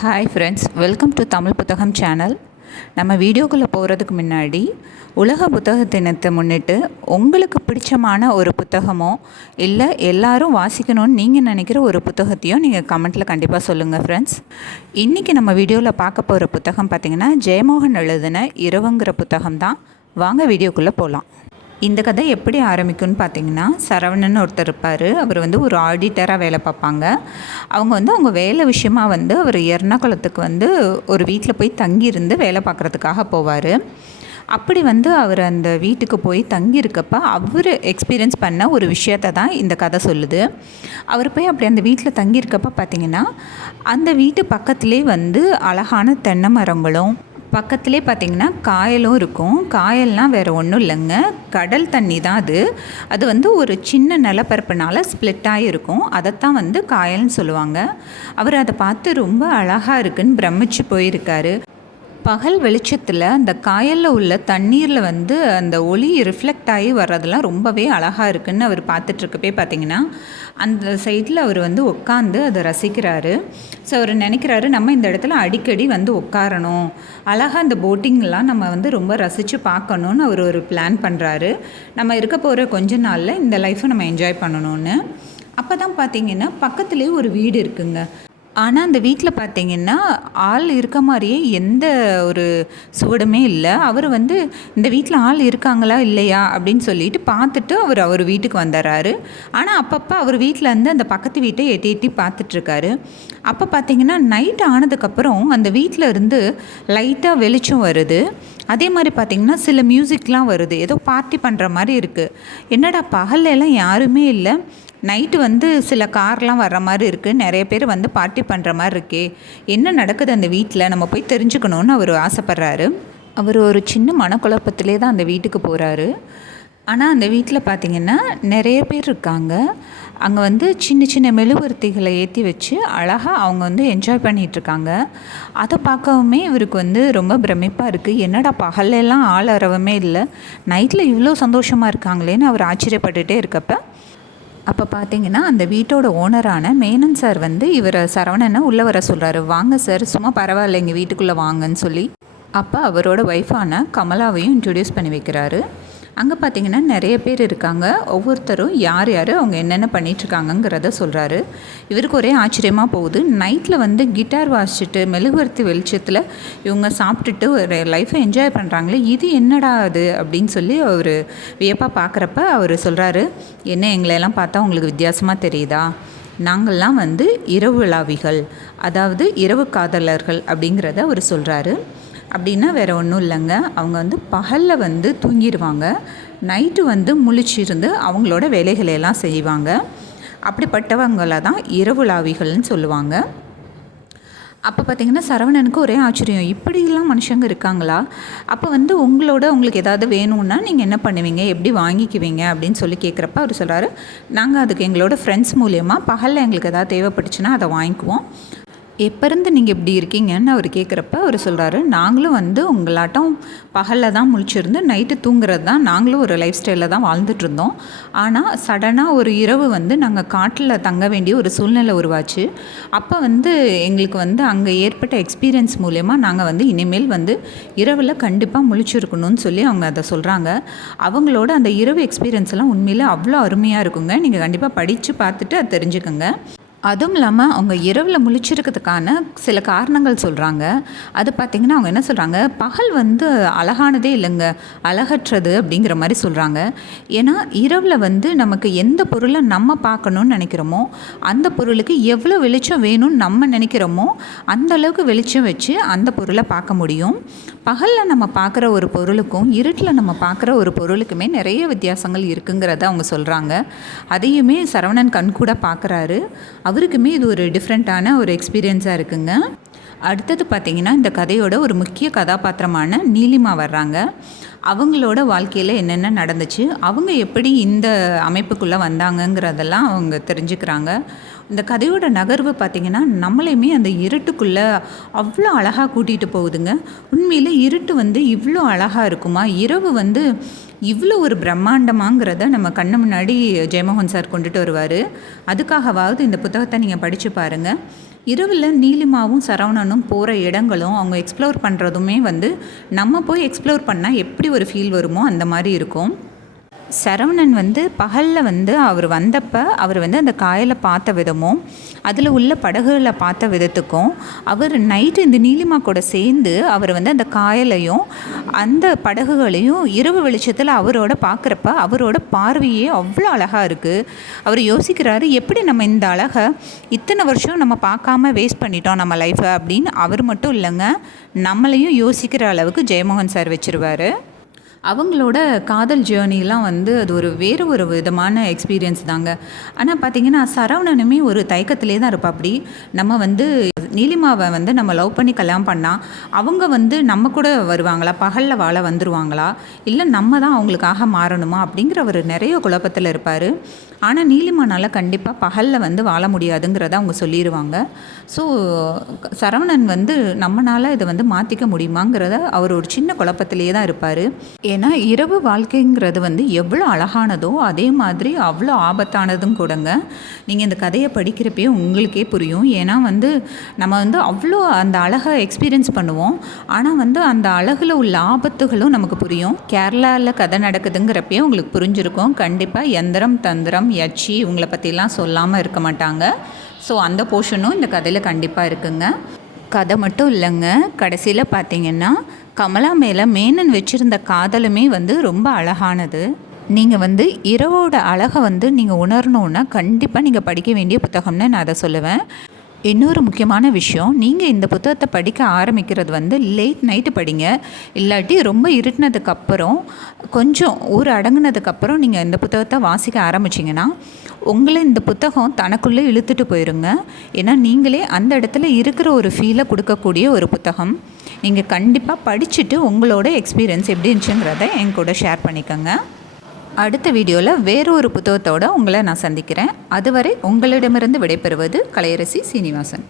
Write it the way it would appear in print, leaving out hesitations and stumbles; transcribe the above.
Hi friends, welcome to Tamil புத்தகம் channel. நம்ம வீடியோக்குள்ளே போகிறதுக்கு முன்னாடி உலக புத்தக தினத்தை முன்னிட்டு உங்களுக்கு பிடிச்சமான ஒரு புத்தகமோ இல்லை எல்லாரும் வாசிக்கணும்னு நீங்கள் நினைக்கிற ஒரு புத்தகத்தையும் நீங்கள் கமெண்ட்டில் கண்டிப்பாக சொல்லுங்கள் ஃப்ரெண்ட்ஸ். இன்றைக்கி நம்ம வீடியோவில் பார்க்க போகிற புத்தகம் பார்த்திங்கன்னா ஜெயமோகன் எழுதின இரவுங்கிற புத்தகம் தான். வாங்க வீடியோக்குள்ளே போகலாம். இந்த கதை எப்படி ஆரம்பிக்கும்னு பார்த்தீங்கன்னா, சரவணன் ஒருத்தர் இருப்பார். அவர் ஒரு ஆடிட்டராக வேலை பார்ப்பாங்க. அவங்க வேலை விஷயமாக அவர் எர்ணாகுளத்துக்கு ஒரு வீட்டில் போய் தங்கியிருந்து வேலை பார்க்குறதுக்காக போவார். அப்படி அவர் அந்த வீட்டுக்கு போய் தங்கியிருக்கப்ப அவர் எக்ஸ்பீரியன்ஸ் பண்ண ஒரு விஷயத்தை தான் இந்த கதை சொல்லுது. அவர் போய் அப்படி அந்த வீட்டில் தங்கியிருக்கப்ப பார்த்திங்கன்னா, அந்த வீட்டு பக்கத்துலேயே அழகான தென்னை மரங்களும் பக்கத்துலேயே பார்த்திங்கன்னா காயலும் இருக்கும். காயல்னால் வேறு ஒன்றும் இல்லைங்க, கடல் தண்ணி தான். அது ஒரு சின்ன நிலப்பரப்புனால ஸ்ப்ளிட் ஆகிருக்கும். அதைத்தான் காயல்னு சொல்லுவாங்க. அவர் அதை பார்த்து ரொம்ப அழகாக இருக்குன்னு பிரமிச்சு போயிருக்காரு. பகல் வெளிச்சத்தில் அந்த காயலில் உள்ள தண்ணீரில் அந்த ஒளி ரிஃப்ளெக்ட் ஆகி வர்றதெல்லாம் ரொம்பவே அழகாக இருக்குதுன்னு அவர் பார்த்துட்ருக்கப்பே பார்த்திங்கன்னா, அந்த சைடில் அவர் உட்காந்து அதை ரசிக்கிறாரு. ஸோ அவர் நினைக்கிறாரு, நம்ம இந்த இடத்துல அடிக்கடி உட்காரணும், அழகாக அந்த போட்டிங்லாம் நம்ம ரொம்ப ரசித்து பார்க்கணுன்னு அவர் ஒரு பிளான் பண்ணுறாரு. நம்ம இருக்க போகிற கொஞ்ச நாளில் இந்த லைஃப்பை நம்ம என்ஜாய் பண்ணணும்னு. அப்போ தான் பார்த்திங்கன்னா பக்கத்துலேயே ஒரு வீடு இருக்குங்க. ஆனால் அந்த வீட்டில் பார்த்திங்கன்னா ஆள் இருக்க மாதிரியே எந்த ஒரு சுவடுமே இல்லை. அவர் இந்த வீட்டில் ஆள் இருக்காங்களா இல்லையா அப்படின்னு சொல்லிட்டு பார்த்துட்டு அவர் வீட்டுக்கு வந்துடுறாரு. ஆனால் அப்பப்போ அவர் வீட்டில் அந்த பக்கத்து வீட்டை எட்டி எட்டி பார்த்துட்ருக்காரு. அப்போ பார்த்திங்கன்னா நைட் ஆனதுக்கப்புறம் அந்த வீட்டில் இருந்து லைட்டாக வெளிச்சம் வருது. அதே மாதிரி பார்த்திங்கன்னா சில மியூசிக்லாம் வருது. ஏதோ பார்ட்டி பண்ணுற மாதிரி இருக்குது. என்னடா பகல்லாம் யாருமே இல்லை, நைட்டு சில கார்லாம் வர்ற மாதிரி இருக்குது, நிறைய பேர் பார்ட்டி பண்ணுற மாதிரி இருக்கே, என்ன நடக்குது அந்த வீட்டில், நம்ம போய் தெரிஞ்சுக்கணுன்னு அவர் ஆசைப்பட்றாரு. அவர் ஒரு சின்ன மனக்குழப்பத்திலே தான் அந்த வீட்டுக்கு போகிறாரு. ஆனால் அந்த வீட்டில் பார்த்திங்கன்னா நிறைய பேர் இருக்காங்க. அங்கே சின்ன சின்ன மெழுகுவர்த்திகளை ஏற்றி வச்சு அழகாக அவங்க என்ஜாய் பண்ணிகிட்ருக்காங்க. அதை பார்க்கவுமே இவருக்கு ரொம்ப பிரமிப்பாக இருக்குது. என்னடா பகலெல்லாம் ஆள் அறவமே இல்லை, நைட்டில் இவ்வளோ சந்தோஷமாக இருக்காங்களேன்னு அவர் ஆச்சரியப்பட்டுகிட்டே இருக்கப்போ, அப்போ பார்த்திங்கன்னா அந்த வீட்டோட ஓனரான மேனன் சார் இவரை சரவணனை உள்ளே வர சொல்கிறாரு. வாங்க சார், சும்மா பரவாயில்ல, எங்கள் வீட்டுக்குள்ளே வாங்கன்னு சொல்லி அப்போ அவரோட ஒய்ஃபான கமலாவையும் இன்ட்ரடியூஸ் பண்ணி வைக்கிறாரு. அங்கே பார்த்திங்கன்னா நிறைய பேர் இருக்காங்க. ஒவ்வொருத்தரும் யார் யார் அவங்க என்னென்ன பண்ணிகிட்ருக்காங்கங்கிறத சொல்கிறாரு. இவருக்கு ஒரே ஆச்சரியமாக போகுது. நைட்டில் கிட்டார் வாசிச்சுட்டு மெழுகுவர்த்தி வெளிச்சத்தில் இவங்க சாப்பிட்டுட்டு ஒரு லைஃப்பை என்ஜாய் பண்ணுறாங்களே, இது என்னடா அது அப்படின்னு சொல்லி அவர் வியப்பாக பார்க்குறப்ப அவர் சொல்கிறாரு, என்ன எங்களையெல்லாம் பார்த்தா உங்களுக்கு வித்தியாசமாக தெரியுதா? நாங்கள்லாம் இரவு விழாவிகள், அதாவது இரவு காதலர்கள் அப்படிங்கிறத அவர் சொல்கிறாரு. அப்படின்னா வேறு ஒன்றும் இல்லைங்க, அவங்க பகலில் தூங்கிடுவாங்க, நைட்டு முழிச்சிருந்து அவங்களோட வேலைகளையெல்லாம் செய்வாங்க. அப்படிப்பட்டவங்களை தான் இரவுலாவிகள்னு சொல்லுவாங்க. அப்போ பார்த்திங்கன்னா சரவணனுக்கு ஒரே ஆச்சரியம், இப்படிலாம் மனுஷங்க இருக்காங்களா? அப்போ உங்களுக்கு ஏதாவது வேணும்னா நீங்கள் என்ன பண்ணுவீங்க, எப்படி வாங்கிக்குவீங்க அப்படின்னு சொல்லி கேட்குறப்ப அவர் சொல்கிறாரு, நாங்கள் அதுக்கு எங்களோட ஃப்ரெண்ட்ஸ் மூலியமாக பகலில் எங்களுக்கு ஏதாவது தேவைப்பட்டுச்சுன்னா அதை வாங்கிக்குவோம். எப்போ இருந்து நீங்கள் இப்படி இருக்கீங்கன்னு அவர் கேட்குறப்ப அவர் சொல்கிறாரு, நாங்களும் உங்களாட்டம் பகலில் தான் முழிச்சிருந்து நைட்டு தூங்குறது தான் நாங்களும் ஒரு லைஃப் ஸ்டைலில் தான் வாழ்ந்துட்டுருந்தோம். ஆனால் சடனாக ஒரு இரவு நாங்கள் காட்டில் தங்க வேண்டிய ஒரு சூழ்நிலை உருவாச்சு. அப்போ எங்களுக்கு அங்கே ஏற்பட்ட எக்ஸ்பீரியன்ஸ் மூலயமா நாங்கள் இனிமேல் இரவில் கண்டிப்பாக முழிச்சிருக்கணும்னு சொல்லி அவங்க அதை சொல்கிறாங்க. அவங்களோட அந்த இரவு எக்ஸ்பீரியன்ஸ் எல்லாம் உண்மையில் அவ்வளோ அருமையாக இருக்குங்க. நீங்கள் கண்டிப்பாக படித்து பார்த்துட்டு அதை தெரிஞ்சுக்கோங்க. அதுவும் இல்லாமல் அவங்க இரவில் முழிச்சிருக்கிறதுக்கான சில காரணங்கள் சொல்கிறாங்க. அது பார்த்திங்கன்னா அவங்க என்ன சொல்கிறாங்க, பகல் அழகானதே இல்லைங்க, அழகற்றது அப்படிங்கிற மாதிரி சொல்கிறாங்க. ஏன்னா இரவில் நமக்கு எந்த பொருளை நம்ம பார்க்கணுன்னு நினைக்கிறோமோ அந்த பொருளுக்கு எவ்வளோ வெளிச்சம் வேணும்னு நம்ம நினைக்கிறோமோ அந்த அளவுக்கு வெளிச்சம் வச்சு அந்த பொருளை பார்க்க முடியும். பகலில் நம்ம பார்க்குற ஒரு பொருளுக்கும் இருட்டில் நம்ம பார்க்குற ஒரு பொருளுக்குமே நிறைய வித்தியாசங்கள் இருக்குங்கிறத அவங்க சொல்கிறாங்க. அதையுமே சரவணன் கண்கூட பார்க்குறாரு. அவருக்குமே இது ஒரு டிஃப்ரெண்ட்டான ஒரு எக்ஸ்பீரியன்ஸாக இருக்குங்க. அடுத்தது பார்த்திங்கன்னா இந்த கதையோட ஒரு முக்கிய கதாபாத்திரமான நீலிமா வர்றாங்க. அவங்களோட வாழ்க்கையில் என்னென்ன நடந்துச்சு, அவங்க எப்படி இந்த அமைப்புக்குள்ளே வந்தாங்கங்கிறதெல்லாம் அவங்க தெரிஞ்சுக்கிறாங்க. இந்த கதையோட நகர்வு பார்த்திங்கன்னா நம்மளையுமே அந்த இருட்டுக்குள்ளே அவ்வளோ அழகாக கூட்டிகிட்டு போகுதுங்க. உண்மையில் இருட்டு இவ்வளோ அழகாக இருக்குமா, இரவு இவ்வளோ ஒரு பிரம்மாண்டமாங்கிறத நம்ம கண்ணு முன்னாடி ஜெயமோகன் சார் கொண்டுட்டு வருவார். அதுக்காகவாவது இந்த புத்தகத்தை நீங்கள் படித்து பாருங்கள். இரவில் நீலிமாவும் சரவணனும் போகிற இடங்களும் அவங்க எக்ஸ்ப்ளோர் பண்ணுறதுமே வந்து நம்ம போய் எக்ஸ்ப்ளோர் பண்ணால் எப்படி ஒரு ஃபீல் வருமோ அந்த மாதிரி இருக்கும். சரவணன் வந்து பகலில் வந்து அவர் வந்தப்போ அவர் வந்து அந்த காயலை பார்த்த விதமும் அதில் உள்ள படகுகளை பார்த்த விதத்துக்கும் அவர் நைட்டு இந்த நீலிமா கூட சேர்ந்து அவர் வந்து அந்த காயலையும் அந்த படகுகளையும் இரவு வெளிச்சத்தில் அவரோட பார்க்குறப்ப அவரோட பார்வையே அவ்வளோ அழகாக இருக்குது. அவர் யோசிக்கிறாரு, எப்படி நம்ம இந்த அழகை இத்தனை வருஷம் நம்ம பார்க்காம வேஸ்ட் பண்ணிட்டோம் நம்ம லைஃப்பை அப்படின்னு. அவர் மட்டும் இல்லைங்க, நம்மளையும் யோசிக்கிற அளவுக்கு ஜெயமோகன் சார் வச்சுருவார். அவங்களோட காதல் ஜேர்னிலாம் வந்து அது வேறு ஒரு விதமான எக்ஸ்பீரியன்ஸ் தாங்க. ஆனால் பார்த்திங்கன்னா சரவணனுமே ஒரு தயக்கத்திலே தான் இருப்பா. அப்படி நம்ம வந்து நீலிமாவை வந்து நம்ம லவ் பண்ணி கல்யாணம் பண்ணால் அவங்க வந்து நம்ம கூட வருவாங்களா, பகலில் வாழ வந்துடுவாங்களா, இல்லை நம்ம தான் அவங்களுக்காக மாறணுமா அப்படிங்கிற ஒரு நிறைய குழப்பத்தில் இருப்பார். ஆனால் நீலிமானால் கண்டிப்பாக பகலில் வந்து வாழ முடியாதுங்கிறத அவங்க சொல்லிடுவாங்க. ஸோ சரவணன் வந்து நம்மளால் இதை வந்து மாற்றிக்க முடியுமாங்கிறத அவர் ஒரு சின்ன குழப்பத்திலே தான் இருப்பார். ஏன்னா இரவு வாழ்க்கைங்கிறது வந்து எவ்வளோ அழகானதோ அதே மாதிரி அவ்வளோ ஆபத்தானதும் கூடங்க. நீங்கள் இந்த கதையை படிக்கிறப்பயே உங்களுக்கே புரியும். ஏன்னா வந்து நம்ம வந்து அவ்வளோ அந்த அழகை எக்ஸ்பீரியன்ஸ் பண்ணுவோம், ஆனால் வந்து அந்த அழகில் உள்ள ஆபத்துகளும் நமக்கு புரியும். கேரளாவில் கதை நடக்குதுங்கிறப்பயே உங்களுக்கு புரிஞ்சிருக்கும். கண்டிப்பாக எந்திரம் தந்திரம் யட்சி இவங்களை பற்றிலாம் சொல்லாமல் இருக்க மாட்டாங்க. ஸோ அந்த போர்ஷனும் இந்த கதையில் கண்டிப்பாக இருக்குங்க. கதை மட்டும் இல்லைங்க, கடைசியில் பார்த்திங்கன்னா கமலா மேலே மேனன் வச்சுருந்த காதலுமே வந்து ரொம்ப அழகானது. நீங்கள் வந்து இரவோட அழகை வந்து நீங்கள் உணரணுன்னா கண்டிப்பாக நீங்கள் படிக்க வேண்டிய புத்தகம்னு நான் அதை சொல்லுவேன். இன்னொரு முக்கியமான விஷயம், நீங்கள் இந்த புத்தகத்தை படிக்க ஆரம்பிக்கிறது வந்து லேட் நைட்டு படிங்க. இல்லாட்டி ரொம்ப இருட்டினதுக்கப்புறம் கொஞ்சம் ஊர் அடங்குனதுக்கப்புறம் நீங்கள் இந்த புத்தகத்தை வாசிக்க ஆரம்பிச்சிங்கன்னா உங்களை இந்த புத்தகம் தனக்குள்ளே இழுத்துட்டு போயிருங்க. ஏன்னா நீங்களே அந்த இடத்துல இருக்கிற ஒரு ஃபீலை கொடுக்கக்கூடிய ஒரு புத்தகம். நீங்கள் கண்டிப்பாக படிச்சுட்டு உங்களோட எக்ஸ்பீரியன்ஸ் எப்படி இருந்துச்சுங்கிறத என் கூட ஷேர் பண்ணிக்கோங்க. அடுத்த வீடியோவில் வேறு ஒரு புத்தகத்தோடு உங்களை நான் சந்திக்கிறேன். அதுவரை உங்களிடமிருந்து விடைபெறுவது கலையரசி சீனிவாசன்.